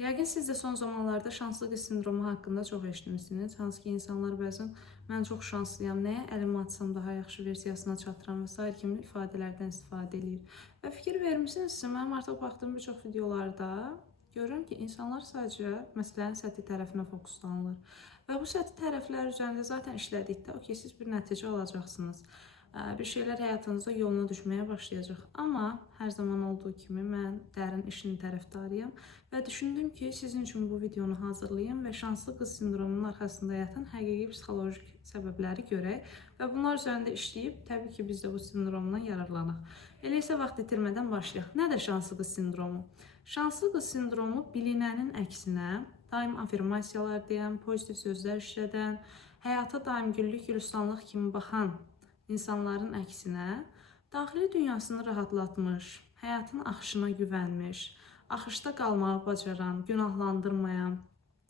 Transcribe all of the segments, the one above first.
Yəqin siz də son zamanlarda şanslı qız sindromu haqqında çox eşitmisiniz. Hansı ki, insanlar bəzən mən çox şanslıyam, nəyə əlimi atsam daha yaxşı versiyasına çatıram və s. kimi ifadələrdən istifadə edir. Və fikir vermisinizsə, mənim artıq baxdığım bir çox videolarda görürəm ki, insanlar sadəcə məsələnin səthi tərəfinə fokuslanırlar. Və bu səthi tərəflər üzərində zaten işlədikdə, siz bir nəticə alacaqsınız. Bir şeylər həyatınızda yoluna düşməyə başlayacaq. Amma hər zaman olduğu kimi mən dərin işin tərəfdarıyam və düşündüm ki, sizin üçün bu videonu hazırlayım və şanslı qız sindromunun arxasında yatan həqiqi psixolojik səbəbləri görək və bunlar üzərində işləyib, təbii ki, biz də bu sindromdan yararlanaq. Elə isə vaxt itirmədən başlayaq. Nədir şanslı qız sindromu? Şanslı qız sindromu bilinənin əksinə daim afirmasiyalar deyən, pozitiv sözlər işlədən, həyata daim güllük gülistanlıq kimi baxan insanların əksinə daxili dünyasını rahatlatmış, həyatın axışına güvənmiş, axışda qalmağı bacaran, günahlandırmayan,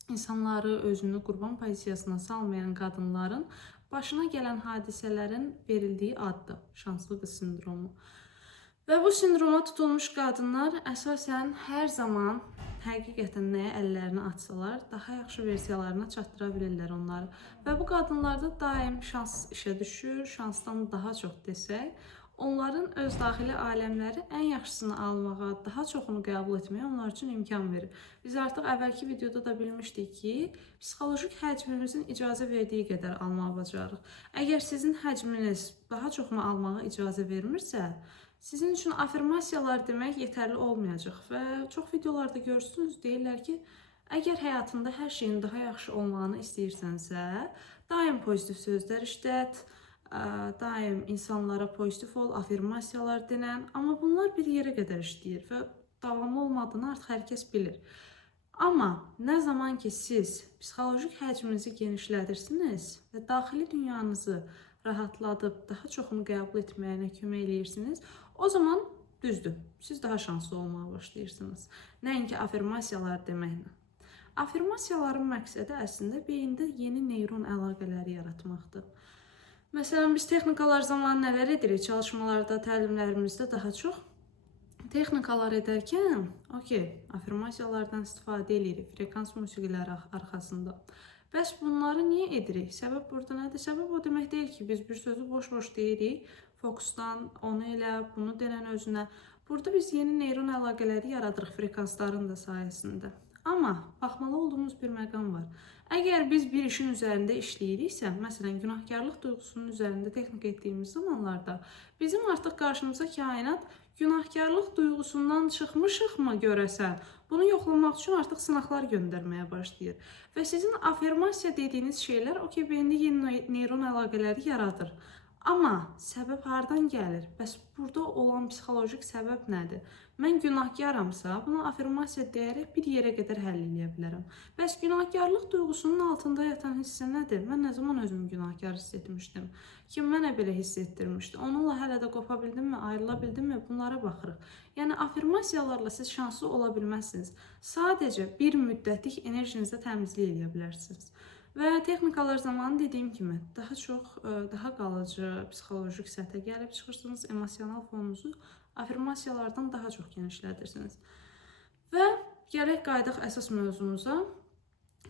insanları özünü qurban pozisiyasına salmayan qadınların başına gələn hadisələrin verildiyi addır şanslı qız sindromu. Və bu sindroma tutulmuş qadınlar əsasən hər zaman həqiqətən nəyə əllərini atsalar, daha yaxşı versiyalarına çatdıra bilirlər onları. Və bu qadınlarda daim şans işə düşür, şansdan daha çox desək, onların öz daxili aləmləri ən yaxşısını almağa, daha çoxunu qəbul etməyə onlar üçün imkan verir. Biz artıq əvvəlki videoda da bilmişdik ki, psixolojik həcmimizin icazə verdiyi qədər almağı bacarırıq. Əgər sizin həcminiz daha çoxunu almağa icazə vermirsə, sizin üçün afirmasiyalar demək yetərli olmayacaq və çox videolarda görürsünüz, deyirlər ki, əgər həyatında hər şeyin daha yaxşı olmağını istəyirsənsə, daim pozitiv sözlər işlət, daim insanlara pozitiv ol, afirmasiyalar denən, amma bunlar bir yerə qədər işləyir və davamlı olmadığını artıq hər kəs bilir. Amma nə zaman ki, siz psixolojik həcminizi genişlədirsiniz və daxili dünyanızı rahatladıb daha çoxunu qəbul etməyinə kömək edirsiniz, o zaman düzdür, siz daha şanslı olmağa başlayırsınız. Nəinki afirmasiyalar deməklə. Afirmasiyaların məqsədi əslində beyində yeni neyron əlaqələri yaratmaqdır. Məsələn, biz texnikalar zamanı nələr edirik? Çalışmalarda, təlimlərimizdə daha çox texnikalar edərkən, afirmasiyalardan istifadə edirik, frekans musiqiləri arxasında. Bəs bunları niyə edirik? Səbəb burada nədir? Səbəb o demək deyil ki, biz bir sözü boş-boş deyirik, fokusdan, onu elə, bunu denən özünə. Burada biz yeni neyron əlaqələri yaradırıq frekansların da sayəsində. Amma baxmalı olduğumuz bir məqam var. Əgər biz bir işin üzərində işləyiriksə, məsələn, günahkarlıq duyğusunun üzərində texnika etdiyimiz zamanlarda, bizim artıq qarşımıza kainat günahkarlıq duyğusundan çıxmışıqmı görəsən, bunu yoxlamaq üçün artıq sınaqlar göndərməyə başlayır. Və sizin afirmasiya dediyiniz şeylər beyində yeni neyron əlaqələri yaradır. Amma səbəb hardan gəlir? Bəs burada olan psixolojik səbəb nədir? Mən günahkaramsa, bunu afirmasiya deyərək bir yerə qədər həll edə bilərəm. Bəs günahkarlıq duyğusunun altında yatan hissə nədir? Mən nə zaman özümü günahkar hiss etmişdim? Kim mənə belə hiss etdirmişdi? Onunla hələ də qopa bildimmi, ayrıla bildimmi? Bunlara baxırıq. Yəni, afirmasiyalarla siz şanslı ola bilməzsiniz. Sadəcə bir müddətlik enerjinizdə təmizlik edə bilərsiniz. Və texnikalar zamanı dediyim kimi daha çox, daha qalıcı psixolojik səthə gəlib çıxırsınız, emosional fonunuzu afirmasiyalardan daha çox genişlədirsiniz. Və gələk qayıdaq əsas mövzumuza.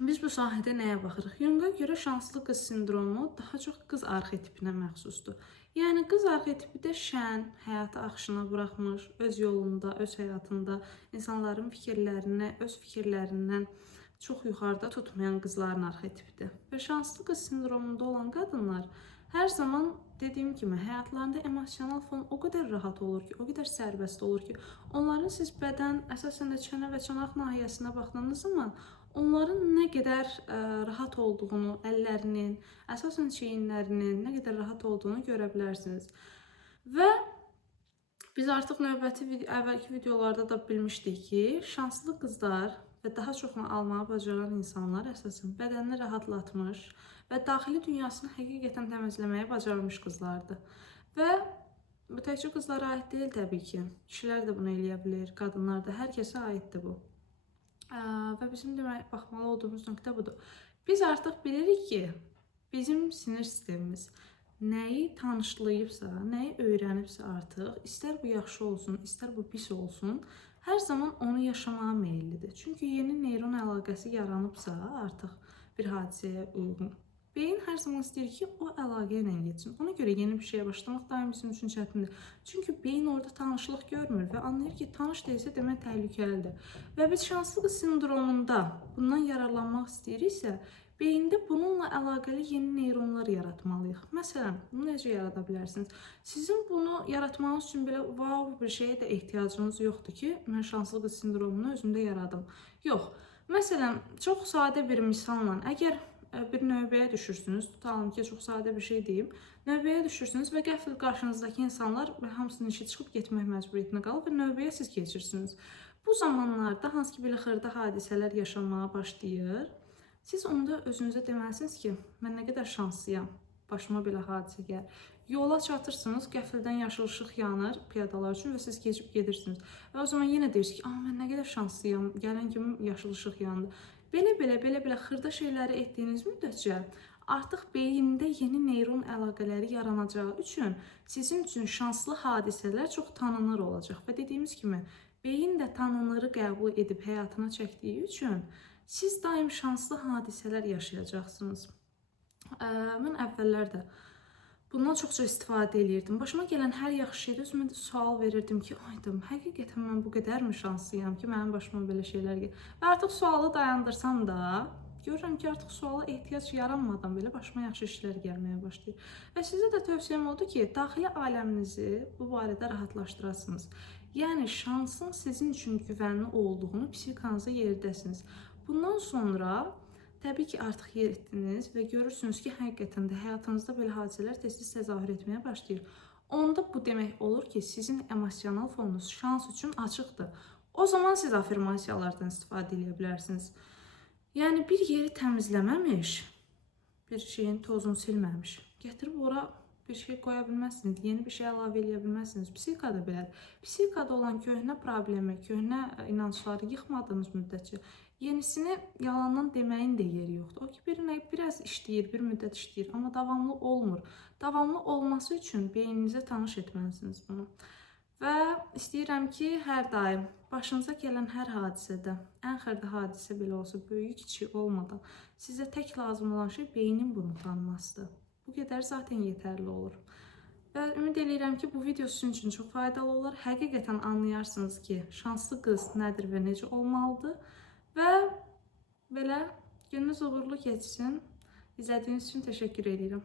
Biz bu sahədə nəyə baxırıq? Junga görə şanslı qız sindromu daha çox qız arxetipinə məxsusdur. Yəni, qız arxetipi də şən, həyatı axışına buraxmış, öz yolunda, öz həyatında insanların fikirlərini, öz fikirlərindən çox yuxarıda tutmayan qızların arxetipidir. Və şanslı qız sindromunda olan qadınlar hər zaman dediyim kimi həyatlarında emosional fon o qədər rahat olur ki, o qədər sərbəst olur ki, onların siz bədən, əsasən də çənə və çanaq nahiyəsinə baxdığınız zaman onların nə qədər rahat olduğunu, əllərinin, əsasən çiyinlərinin nə qədər rahat olduğunu görə bilərsiniz. Və biz artıq növbəti əvvəlki videolarda da bilmişdik ki, şanslı qızlar və daha çoxunu almağı bacaran insanlar əsasən bədənini rahatlatmış və daxili dünyasını həqiqətən təmizləməyə bacarmış qızlardır. Və bu təkcə qızlara aid deyil təbii ki. Kişilər də bunu eləyə bilir, qadınlar da, hər kəsə aiddir bu. Və bizim demək, baxmalı olduğumuz nöqtə budur. Biz artıq bilirik ki, bizim sinir sistemimiz nəyi tanışlayıbsa, nəyi öyrənibsə artıq, istər bu yaxşı olsun, istər bu pis olsun, hər zaman onu yaşamağa meyillidir. Çünki yeni əlaqəsi yaranıbsa, artıq bir hadisəyə uyğun, beyin hər zaman istəyir ki, o əlaqə ilə getsin. Ona görə yeni bir şeyə başlamaq daim bizim üçün çətindir. Çünki beyin orada tanışlıq görmür və anlayır ki, tanış deyilsə demək təhlükəlidir. Və biz şanslı qız sindromunda bundan yararlanmaq istəyiriksə, beyində bununla əlaqəli yeni neyronlar yaratmalıyıq. Məsələn, bunu necə yarada bilərsiniz? Sizin bunu yaratmanız üçün belə wow bir şeyə də ehtiyacınız yoxdur ki, mən şanslı qız sindromunu özümdə yaradım. Yox. Məsələn, çox sadə bir misalla, əgər bir növbəyə düşürsünüz, tutalım ki, çox sadə bir şey deyim, növbəyə düşürsünüz və qəfil qarşınızdakı insanlar hamısının işi çıxıb getmək məcburiyyətinə qalır və növbəyə siz keçirsiniz. Bu zamanlarda hansı ki, belə xırda hadisələr yaşanmağa başlayır. Siz onda özünüzə deməlisiniz ki, mən nə qədər şanslıyam, başıma belə hadisə gəlir. Yola çatırsınız, qəfildən yaşıl işıq yanır piyadalar üçün və siz keçib gedirsiniz. Və o zaman yenə deyirsiniz ki, mən nə qədər şanslıyam, gələn kimi yaşıl işıq yandı. Belə xırda şeyləri etdiyiniz müddətcə artıq beyində yeni neyron əlaqələri yaranacağı üçün sizin üçün şanslı hadisələr çox tanınır olacaq. Və dediyimiz kimi, beyin də tanınırı qəbul edib həyatına çəkdiyi üçün siz daim şanslı hadisələr yaşayacaqsınız. Mən əvvəllər də bundan çox istifadə edirdim. Başıma gələn hər yaxşı şeydə özümə də sual verirdim ki, aydım, həqiqətən mən bu qədərmi şanslıyam ki, mənim başıma belə şeylər gəlir. Və artıq sualı dayandırsam da, görürəm ki, artıq suala ehtiyac yaranmadan belə başıma yaxşı işlər gəlməyə başlayır. Və sizə də tövsiyəm odur ki, daxili aləminizi bu barədə rahatlaşdırasınız. Yəni, şansın sizin üçün güvənli olduğunu psixikanıza yerdəsiniz. Bundan sonra təbii ki, artıq yer etdiniz və görürsünüz ki, həqiqətən də həyatınızda belə hadisələr tez-tez təzahür etməyə başlayır. Onda bu demək olur ki, sizin emosional fonunuz şans üçün açıqdır. O zaman siz afirmasiyalardan istifadə edə bilərsiniz. Yəni, bir yeri təmizləməmiş, bir şeyin tozunu silməmiş, gətirib ora bir şey qoya bilməzsiniz, yeni bir şey əlavə edə bilməzsiniz. Psixikada belədir. Psixikada olan köhnə problemi, köhnə inancları yıxmadığınız müddətcə yenisini yalandan deməyin də yeri yoxdur. O ki, biraz işləyir, bir müddət işləyir, amma davamlı olmur. Davamlı olması üçün beyninizə tanış etməlisiniz bunu. Və istəyirəm ki, hər daim başınıza gələn hər hadisədə, ən xırda hadisə belə olsa, böyük kiçik olmadan, sizə tək lazım olan şey beynin bunu tanımasıdır. Bu qədər zaten yetərli olur. Və ümid edirəm ki, bu video sizin üçün çox faydalı olar. Həqiqətən anlayarsınız ki, şanslı qız nədir və necə olmalıdır. Və belə gününüz uğurlu keçsin. İzlədiyiniz üçün təşəkkür edirəm.